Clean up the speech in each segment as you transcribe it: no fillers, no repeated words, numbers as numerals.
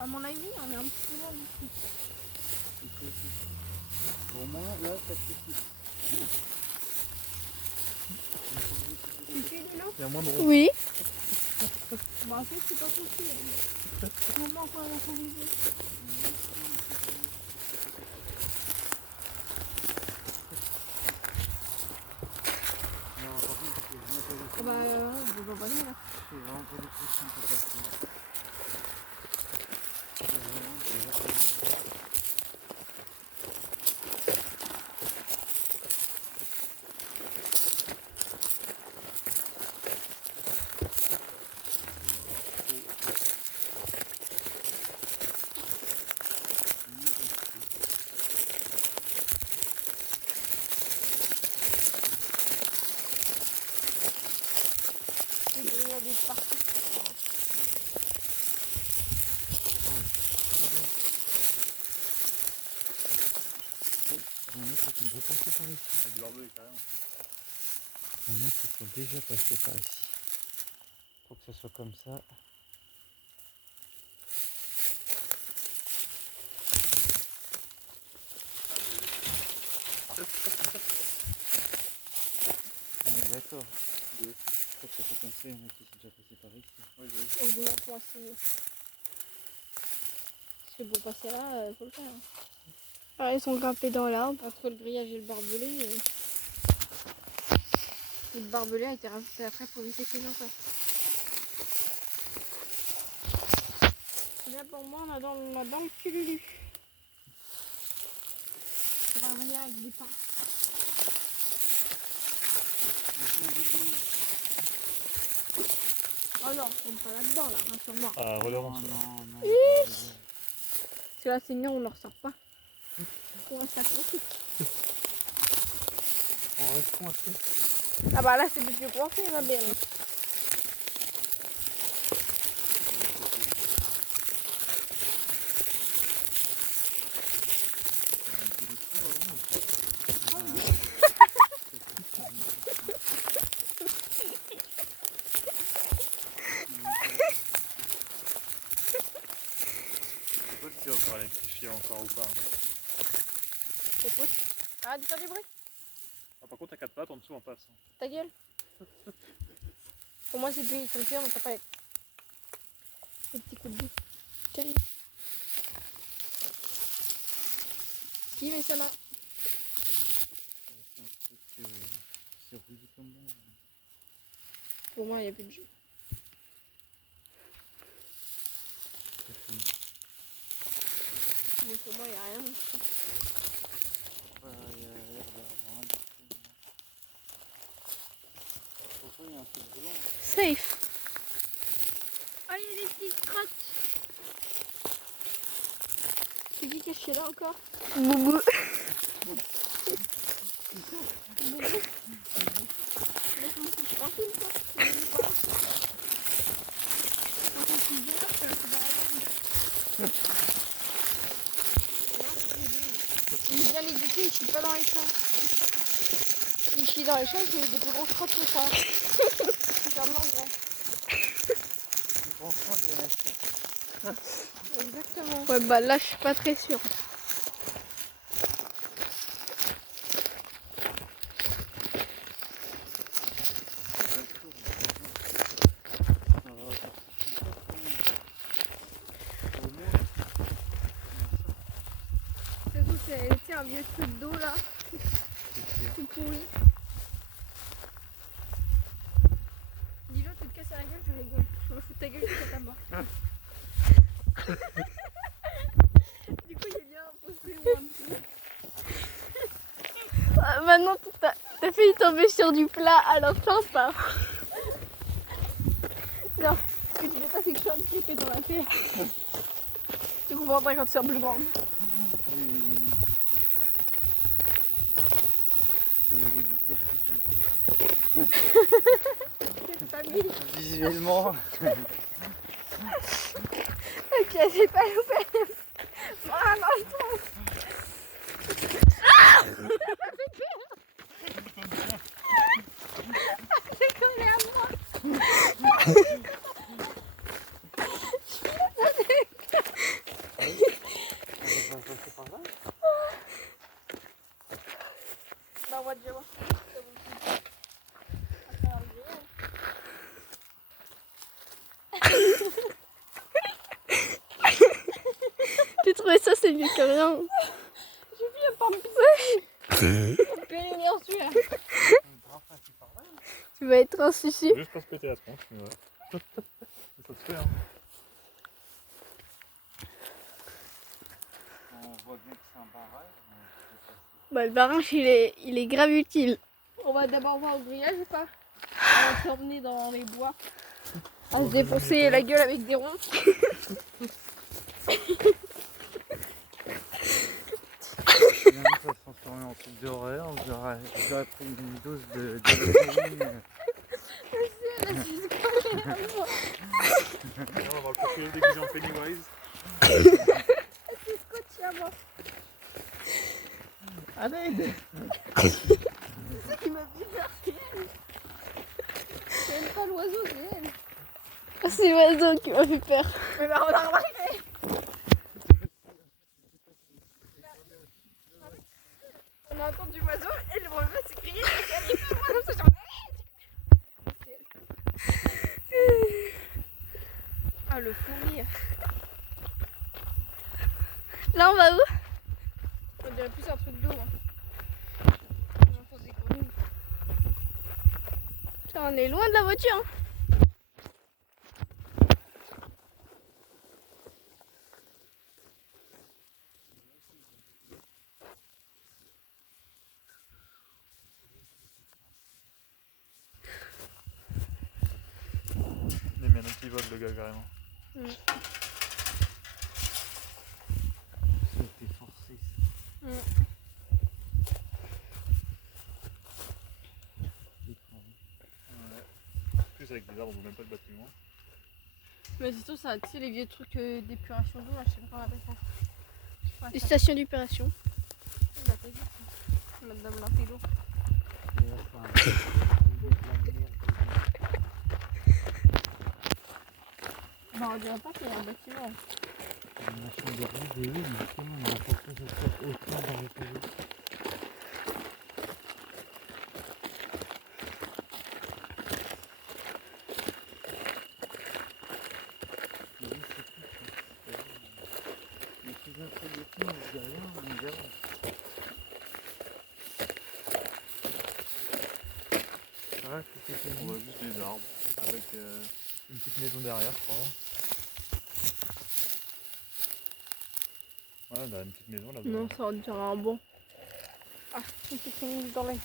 À mon avis, on est un petit peu loin d'ici. Au moins, là, ça suffit. Tu sais, Lilo? Il y a moins de route. Oui. Bah, en fait, c'est pas possible. Comment on va arriver? Ah bah, on va pas aller là. C'est vraiment pas du tout simple à faire. Il y a des parties. Il y en a qui sont déjà passés par ici. Il y a du barbelé carrément. Il y en a qui sont déjà passés par ici. Faut que ça soit comme ça. On est d'accord. Faut que ça soit comme ça, il y en a qui sont déjà passés par ici. Oui, oui. On voulait pour essayer. Parce que pour passer là, faut le faire. Hein. Ah, ils sont grimpés dans l'arbre. Entre le grillage et le barbelé. Et le barbelé a été rajouté après pour éviter que les gens passent. Là pour moi, on a dans le cululu. On va revenir avec des pains. Oh non, on n'est pas là-dedans, là, rassure-moi. Ah, relance. Non, non. Parce que là, c'est mignon, on ne le ressort pas. On reste accroché. On reste coincé. Ah bah là, c'est plus coincé, ma belle. Je sais pas si tu vas encore électrifier encore ou pas. C'est pousse. Arrête de faire du bruit. Ah, par contre, à 4 pattes, en dessous, on passe. Ta gueule. Pour moi, c'est plus ton cœur, mais t'as pas les petits coups de bout. Tiens. Qui met sa main? C'est rude comme bon. Pour moi, il n'y a plus de jeu. Mais pour moi, il n'y a rien. Il y a l'air d'avoir un petit peu. Pourquoi il y a un truc blanc? Safe. Ah, il y a des petites crottes. C'est qui est caché là encore? Boubou. Il est bien éduqué, il chie pas dans les champs. Il chie dans les champs, il fait des plus grosses crottes que ça. C'est vraiment grand. Franchement, je vais l'acheter. Exactement. Ouais, bah là, je suis pas très sûre. C'est un vieux truc d'eau là. Tout pourri. Dis-le, tu te casses à la gueule, je rigole. Je me fous de ta gueule jusqu'à ta mort. Du coup, il est bien posté ou un petit. Ah, maintenant, t'as failli tomber sur du plat, alors sympa. Non, ce que tu sais pas, c'est que je suis handicapée dans la terre. Tu comprendras quand tu seras plus grande. Cette famille. Visuellement. Ok, j'ai pas loupé. Voilà, dans le sens. C'est collé à moi. c'est mieux que rien. J'ai vu un pas me pisser. Pérignon celui-là. Tu vas être un sushi. Juste pas se péter la tronche, mais ouais. Ça se fait, hein. On voit bien que c'est un barrage. Bah, le barrage, il est grave utile. On va d'abord voir au grillage ou pas? On va s'emmener dans les bois. À se défoncer la gueule avec des ronds. Finalement, ça se transformait en truc d'horreur. J'aurais pris une dose de d'adrénaline. Elle a juste collé à moi. On va voir le portfolio des pigeons Pennywise. Elle s'est scotchée à moi. Allez! C'est ça qui m'a fait peur, c'est elle. C'est même pas l'oiseau, c'est elle. C'est l'oiseau qui m'a fait peur. Mais bah on a remarqué. On a entendu l'oiseau et le brevet s'est crié et elle est fait l'oiseau, c'est genre. Ah le fou rire. Là, on va où? On dirait plus un truc d'eau. Hein. On entend des grenouilles. Putain, on est loin de la voiture. Hein. Les miens qui volent le gars carrément. C'était forcé. Ouais. En plus avec des arbres on voit même pas le bâtiment. Mais c'est tout ça, tu sais les vieux trucs d'épuration d'eau, là, je sais pas comment on appelle ça. Une station d'épuration. Bah t'as vu ça. Madame l'intello. Bah on dirait pas qu'il y a un bâtiment. Une machine de gros, j'ai eu, mais comment on a apporté ça soit autant dans les projets. On voit juste des arbres avec une petite maison derrière, je crois. Ouais, on a une petite maison là-bas. Non, ça dirait un bon. Ah, une petite ringue dans l'œil.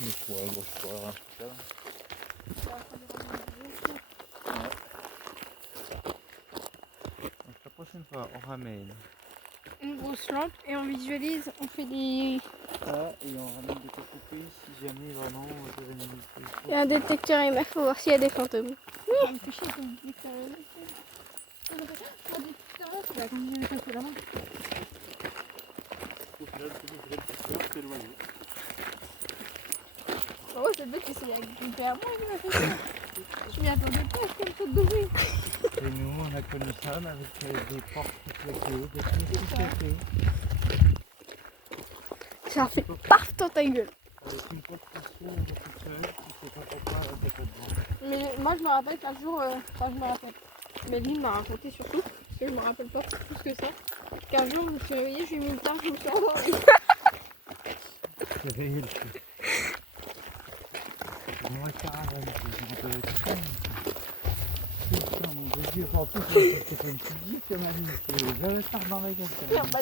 Mais je pourrais, bon, je pourrais rien spécial. Donc la prochaine fois, on ramène Une grosse lampe et on visualise, on fait des... ça et on ramène des cocopies si jamais vraiment on dirait une... Il y a un détecteur EMF pour voir s'il y a des fantômes. Ça me fait chier comme détecteur. Ah, détecteur, c'est la combien de fois c'est là-bas. Au final, c'est l'oiseau. Oh, cette bête, c'est la grippée à moi qui m'a fait ça. Je m'y attendais pas, je comme ça de bruit. Et nous, on a connu ça avec des portes qui claquaient, des fenêtres qui claquaient. Ça fait paf dans ta gueule. Avec une porte qui s'ouvre toute seule, tu sais pas pourquoi elle était pas devant. Mais moi, je me rappelle qu'un jour, enfin, je me rappelle. Méline m'a raconté surtout, parce que je me rappelle pas plus que ça. Qu'un jour, je me suis réveillée, j'ai mis une tarte, je me suis endormie. C'est réel. C'est dans la caravane, je me rappelle tout ça. Putain, mon Dieu, en plus, c'est pas une petite vie comme Aline, c'est la tarte dans la gueule. Ah, bah,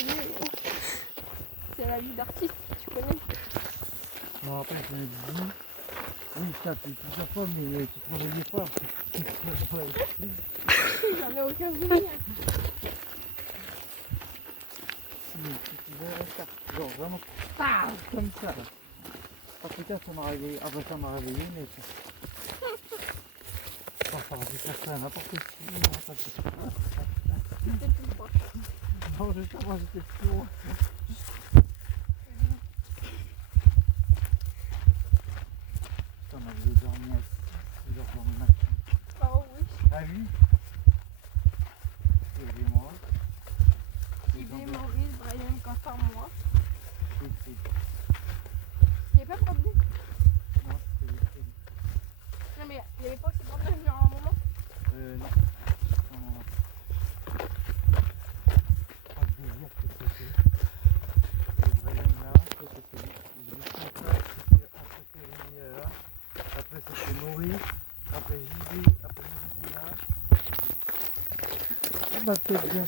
c'est la vie d'artiste, tu connais. Je me rappelle, je me dis, oui, je t'ai appelé plusieurs fois, mais tu te réveillais pas. J'en ai aucun souvenir. Mais tu verrais ça, genre vraiment, paf, comme ça. Ah putain, ça m'a réveillé, ah bah ça m'a réveillé, mais ça... Oh, ça aurait pu faire ça à n'importe qui, non, ça fait pas. C'était plus proche. Non, je sais, moi j'étais plus haut. Putain, on avait dormi à 6 heures dans le matin. Oh oui. Ah oui. Et moi. Yves, Maurice, Brian, Quentin, moi. Et c'est... Il n'y avait pas de problème. Non, c'était les films. Non mais il n'y avait pas aussi de problème genre un moment. Non. Non, non, non. Maurice, après JB, après moi j'étais là. On va peut-être bien